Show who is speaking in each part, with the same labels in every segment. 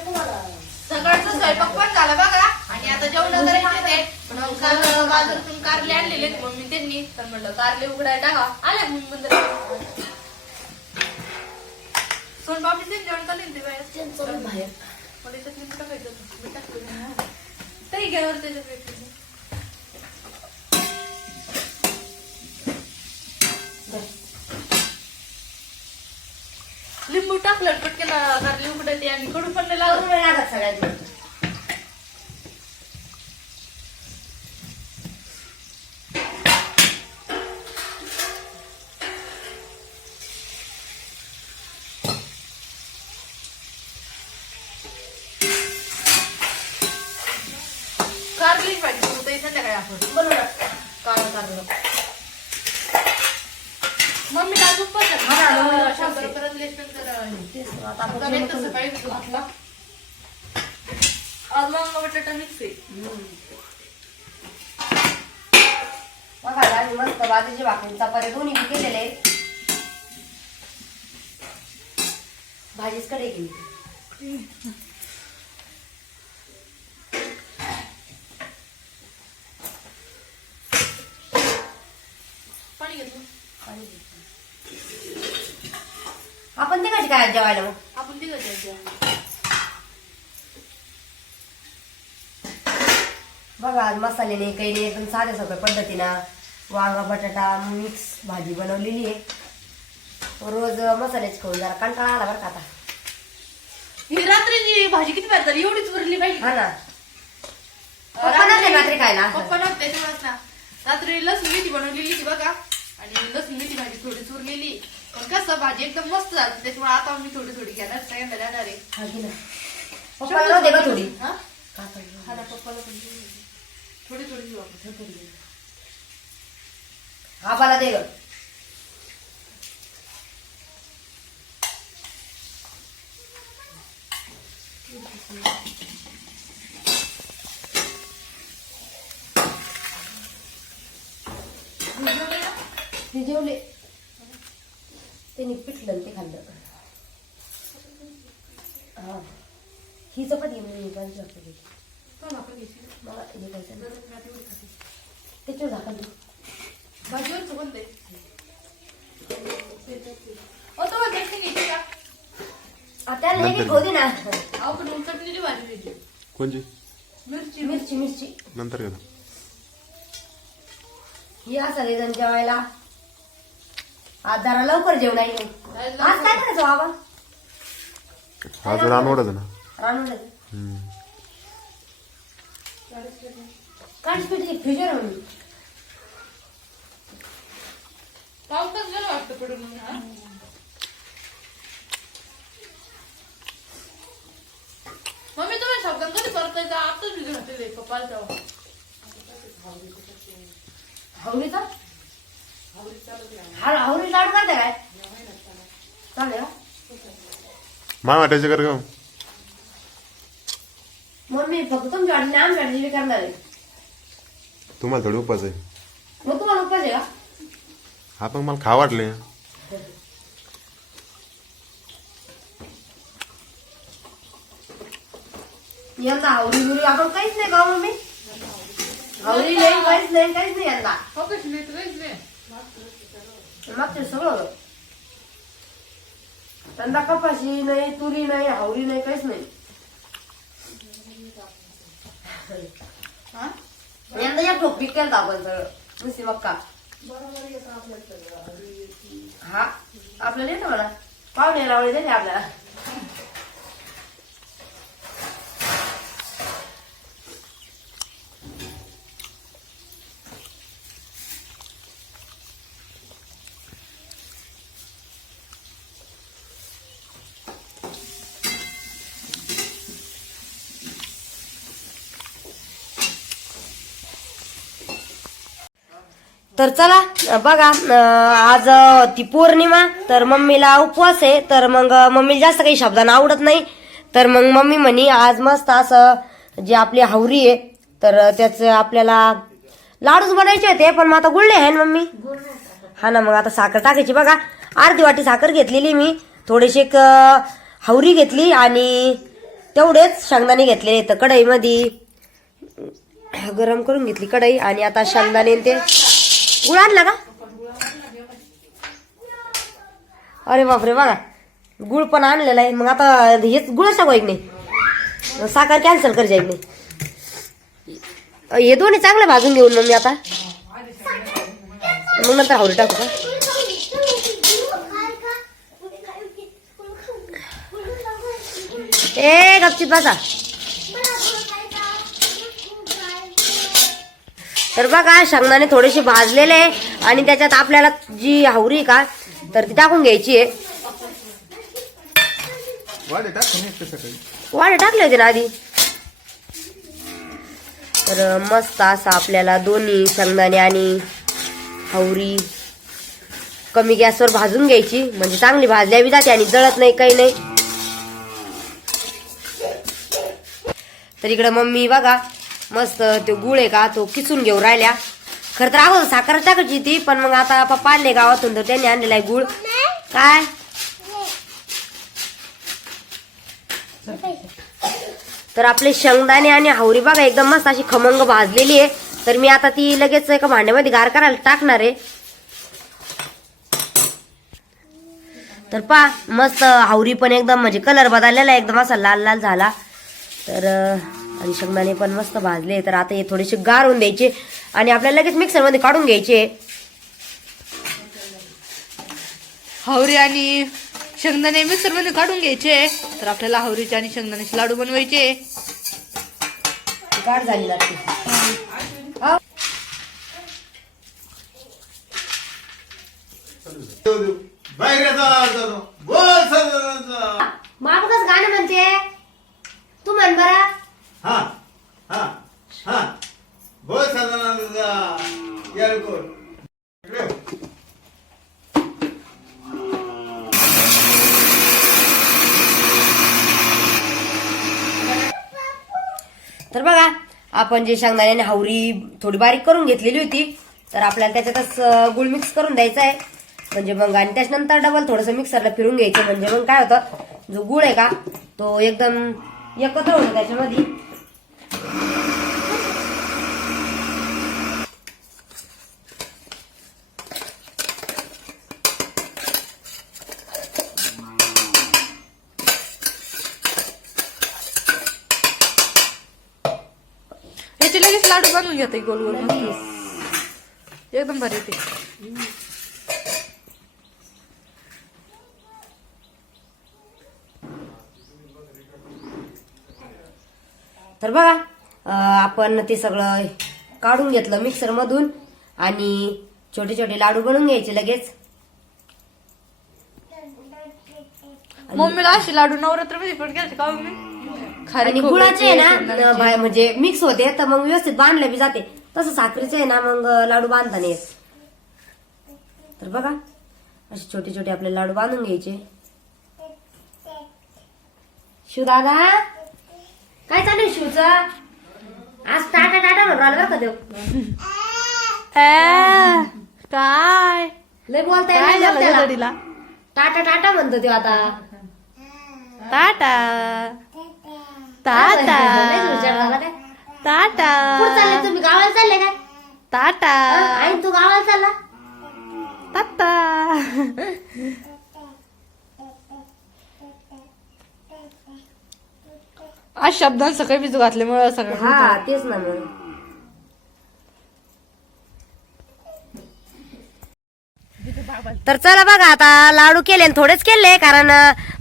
Speaker 1: सकाळचा स्वयंपाक पण झाला बघा. आणि आता जेवण करायचे ते. पण मग काल बाजारातून कारले आणलेले मम्मी त्यांनी. तर म्हणलं कारले उघडायला टाका. आले मग सोन पापडी ते जेवण केले ते बाहेर.
Speaker 2: बाहेर.
Speaker 1: मला याच्यात लिंबू टाकायचं होतं. मी टाकलं. नाही. तरी घ्यावर त्याच्यात भेटलं. लिंबू टाकलं पटकन कारले उघडायचे आणि कडू पण नाही लागत
Speaker 2: नाही लागत सगळ्यात
Speaker 1: कारलीच पाहिजे होतं संध्याकाळी आपण
Speaker 2: बनवून
Speaker 1: काळं कारलं मम्मी आज उपवास आहे.
Speaker 2: हा ना, मम्मीला
Speaker 1: मला
Speaker 2: उपवास
Speaker 1: शंभर
Speaker 2: आहे.
Speaker 1: परत लेस तर हे.
Speaker 2: तेच ना, आता आपण
Speaker 1: आता तसं घातला. आज बटाटा मिक्स आहे.
Speaker 2: मस्त बाजूची भाकरी. चपात्या दोन्ही बी केलेले भाजीच कडे गेली
Speaker 1: पाणी घेतलं
Speaker 2: पाणी दे. आपण ते कशी काय जेवायला मग
Speaker 1: आपण दिलं
Speaker 2: बघा आज मसाले नाही काही नाही एकदम साध्या सोप्या पद्धतीनं वांगा बटाटा मिक्स भाजी बनवलेली आहे. रोज मसाल्याच खाऊन जरा कंटाळा आला बरं का आता.
Speaker 1: ही रात्रीची भाजी किती झाली एवढीच उरली पाहिजे
Speaker 2: हा ना. पप्पा नव्हते रात्री खायला. असं.
Speaker 1: पप्पा नव्हते त्याच्यामुळेच ना. रात्री लसूण मेथी बनवलेली बघा. आणि लसूण मेथी थोडी चुरलेली. पण कसं भाजी एकदम मस्त झाली. त्याच्यामुळे आता मी थोडी थोडी घेणार. सगळ्यांना देणार आहे.
Speaker 2: हा ना. पप्पाला नव्हते का थोडी.
Speaker 1: हा?
Speaker 2: का पाहिजे?
Speaker 1: हा ना पप्पाला पण दिली. थोडी थोडी घेऊ आपण.
Speaker 2: आबाला दे ग. ते जेवले त्यांनी पिठलं ते खाल्लं हा ही चपाती मी चपाती
Speaker 1: चल आपण घेशील.
Speaker 2: मला हे खायचं
Speaker 1: आता.
Speaker 2: त्याच्यावर झाकण दे.
Speaker 1: भाजीवरचं कोणतं आहे? ओ, तुम्हाला चटणी घ्यायची का?
Speaker 2: आ, त्याला एक एक होती ना
Speaker 1: पण चटणीची भाजी.
Speaker 3: कोणची
Speaker 1: मिरची
Speaker 2: मिरची मिरची
Speaker 3: नंतर घेतो
Speaker 2: या सगळेजण जेवायला आज जरा लवकर जेवण आहे. आज काय करायचं बाबा?
Speaker 3: आज रानवडच ना. हम्म.
Speaker 2: काढ पिठी फ्युजर म्हणून.
Speaker 1: पावसात वाटतं पडून हा? मम्मी तुम्ही शब्दांत कधी परतायचं आताच भिजून घातलेले पप्पाला तेव्हा.
Speaker 2: हवरीचा हा हवरी लाडू करते काय? चालेल
Speaker 3: माय वाटायचं कर का
Speaker 2: मम्मी फक्त तुमच्या वाटणी आमच्या वाटणी करणार आहे.
Speaker 3: तुम्हाला थोडी उपास आहे.
Speaker 2: मग तुम्हाला उपास आहे का?
Speaker 3: हा पण मला खा वाटले
Speaker 2: यंदा हवरी बिवरी आपण काहीच नाही का मम्मी. हवरी नाही काहीच नाही काहीच नाही यंदा.
Speaker 1: नाही तर काहीच नाही
Speaker 2: मागचे सगळं होतं. यंदा कपाशी नाही तुरी नाही हावरी नाही काहीच नाही.
Speaker 1: हा?
Speaker 2: यंदा या टोपी केलं आपण सगळं. नुसती मक्का हा? आपल्याला येतं मला पाहुणे लावले झाले आपल्याला. तर चला बघा आज ती पौर्णिमा तर मम्मीला उपवास आहे तर मग मम्मीला जास्त काही शब्दांना आवडत नाही. तर मग मम्मी म्हणे आज मस्त असं जे आपली हावरी आहे तर त्याचं आपल्याला लाडूच बनायचे होते पण मग आता गुळले आहे ना मम्मी? हा ना मग आता साखर टाकायची. बघा अर्धी वाटी साखर घेतलेली मी. थोडीशी एक हावरी घेतली आणि तेवढेच शेंगदाणे घेतले तर कढईमध्ये. गरम करून घेतली कढई आणि आता शेंगदाणे ते गुळ आणला का? अरे बापरे बघा. गुळ पण आणलेला आहे. मग आता हेच गुळ टाकू एक नाही. साखर कॅन्सल करायची एक नाही. हे दोन्ही चांगलं भाजून घेऊन मग मी आता. मग नंतर हावरी टाकू का? ए गपचित बसा. तर बघा शेंगदाणे थोडेसे भाजलेले आहे आणि त्याच्यात आपल्याला जी हावरी का तर ती टाकून घ्यायची आहे. वाडे टाकले होते ना आधी? तर मस्त असं आपल्याला दोन्ही शेंगदाणे आणि हावरी कमी गॅसवर भाजून घ्यायची. म्हणजे चांगली भाजल्या बी जाते आणि जळत नाही काही नाही. तर इकडं मम्मी बघा मस्त तो गुळ आहे का तो किसून घेऊन राहिल्या. खरं तर अगोदर साखर टाकायची ती पण मग आता पप्पा आणले गावातून तर त्यांनी आणलेला आहे गुळ. काय? तर आपले शेंगदाणे आणि हावरी बघा एकदम मस्त अशी खमंग भाजलेली आहे. तर मी आता ती लगेच एका भांड्यामध्ये गार करायला टाकणार आहे. तर पा मस्त हावरी पण एकदम म्हणजे कलर बदललेला आहे एकदम असा लाल लाल झाला. तर आणि शेंगदाणे पण मस्त भाजले. तर आता हे थोडेसे गार होऊन द्यायचे आणि आपल्याला लगेच मिक्सरमध्ये काढून घ्यायचे.
Speaker 1: हावरी आणि शेंगदाणे मिक्सरमध्ये काढून घ्यायचे. तर आपल्याला हावरीचे आणि शेंगदाण्याचे लाडू बनवायचे.
Speaker 2: गार झाली लागते मागच गाणं म्हणते? तू म्हण बरा.
Speaker 4: हा हा
Speaker 2: तर बघा आपण जे शेंगदाणे हावरी थोडी बारीक करून घेतलेली होती. तर आपल्याला त्याच्यातच गुळ मिक्स करून द्यायचा आहे. म्हणजे मग आणि त्याच्यानंतर डबल थोडंसं मिक्सरला फिरून घ्यायचं. म्हणजे मग काय होतं जो गुळ आहे का तो एकदम एकत्र होतो त्याच्यामध्ये.
Speaker 1: बनवून घेते गोल गोल मस्त. एकदम भारी ते
Speaker 2: तर बघा आपण ते सगळं काढून घेतलं मिक्सर मधून आणि छोटे छोटे लाडू बनवून घ्यायचे लगेच.
Speaker 1: मम्मीला असे लाडू नवरात्रमध्ये पण घ्यायचे का हो मम्मी
Speaker 2: आणि गुळाचे आहे ना बाय- म्हणजे मिक्स होते तर मग व्यवस्थित बांधले बी जाते. तसं साखरेचे आहे ना मग लाडू बांधता नाही येत. तर बघा असे छोटे छोटे आपले लाडू बांधून घ्यायचे. शिव दादा काय चालू आहे शिवच? आज टाटा टाटा म्हणून राहिलं बरं का देव.
Speaker 1: काय?
Speaker 2: लय बोलता
Speaker 1: काय
Speaker 2: येत
Speaker 1: झालं
Speaker 2: नाही त्याला.
Speaker 1: गडीला?
Speaker 2: टाटा टाटा म्हणतो देव आता.
Speaker 1: टाटा. टाटा
Speaker 2: काय?
Speaker 1: टाटा
Speaker 2: कुठं चालले तुम्ही? गावाला चालले काय?
Speaker 1: टाटा
Speaker 2: आणि तू गावाला चालला?
Speaker 1: टाटा आज घातल्यामुळे सगळं
Speaker 2: हा तेच ना मग. तर चला बघा आता लाडू केले आणि थोडेच केले कारण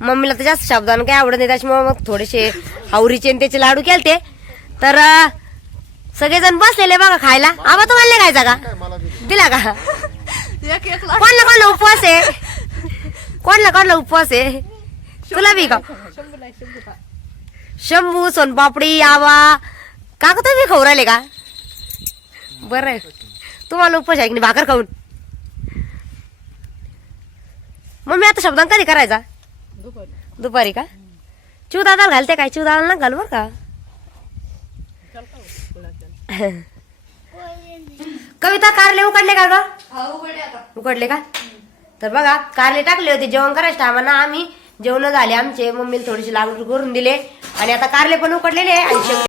Speaker 2: मम्मीला तर जास्त शब्दानं काही आवडत नाही त्याच्यामुळे मग थोडेसे हावरीचे आणि त्याचे लाडू केलते. तर सगळेजण बसलेले बघा खायला. आबा तुम्हाला खायचा का? दिला का? कोणला कोणला उपवास आहे? कोणला कोणला उपवास आहे? तुला बी का. शंभू सोनपापडी आवा काका तुम्ही खाऊ राहिले का? बरं तुम्हाला उपवास आहे की भाकर खाऊन? मग मी आता शब्दांक कधी करायचा.
Speaker 1: दुपारी
Speaker 2: का? चिवदादाला घालते काय? चिवदादाला ना घालू बरं का? कविता कारले उकडले का ग? उकडले का? तर बघा कारले टाकले होते जेवण करायचं टायमाला आम्ही. जेवण झाले आमचे. मम्मीला थोडीशी लाडू करून दिले. आणि आता कारले पण उकडलेले आहे. आणि